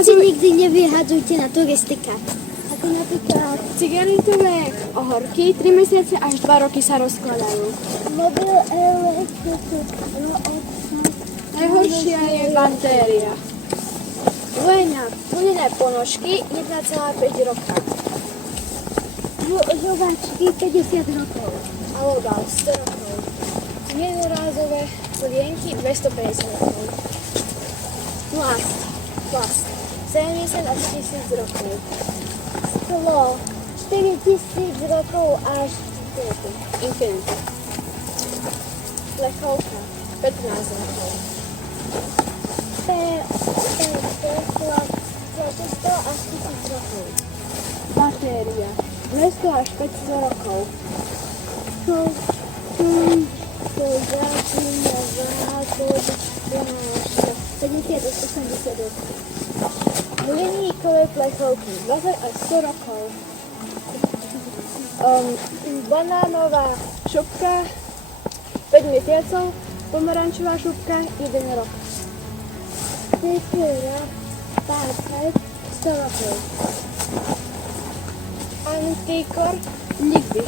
Radši nikdy nevyhadzujte na turistika. Ako napríklad Cigaretové ohorky 3 mesiace až 2 roky sa rozkladajú. mobil elektriku. Najhoršia je batéria. Vlnené ponožky 1,5 roka. Žovačky 50 rokov. Alobal 100 rokov. Jednorázové slienky 250 rokov. Plast 70 až 1000 rokov. Sklo 4000 rokov až Infinity. Plechovka 15 rokov. Tesla 400 až 1000 rokov. Batéria 200 až 500 rokov. To začína záchod 50 až 80 rokov. Hliníkové plechovky 20 až 100 rokov. Banánová šupka 5 mesiacov, pomarančová šupka 1 rok. Tekera, pátek, 100 rokov. Antikor nikdy.